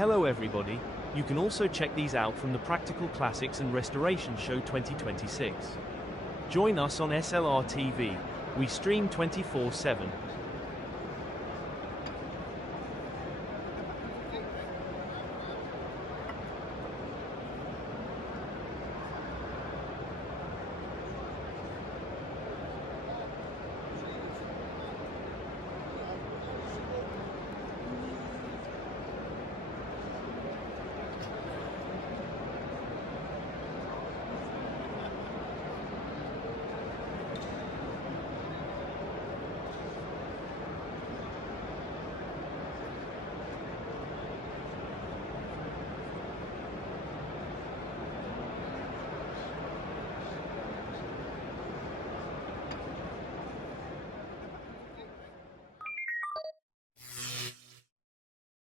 Hello everybody, you can also check these out from the Practical Classics and Restoration Show 2026. Join us on SLR.tv, we stream 24/7.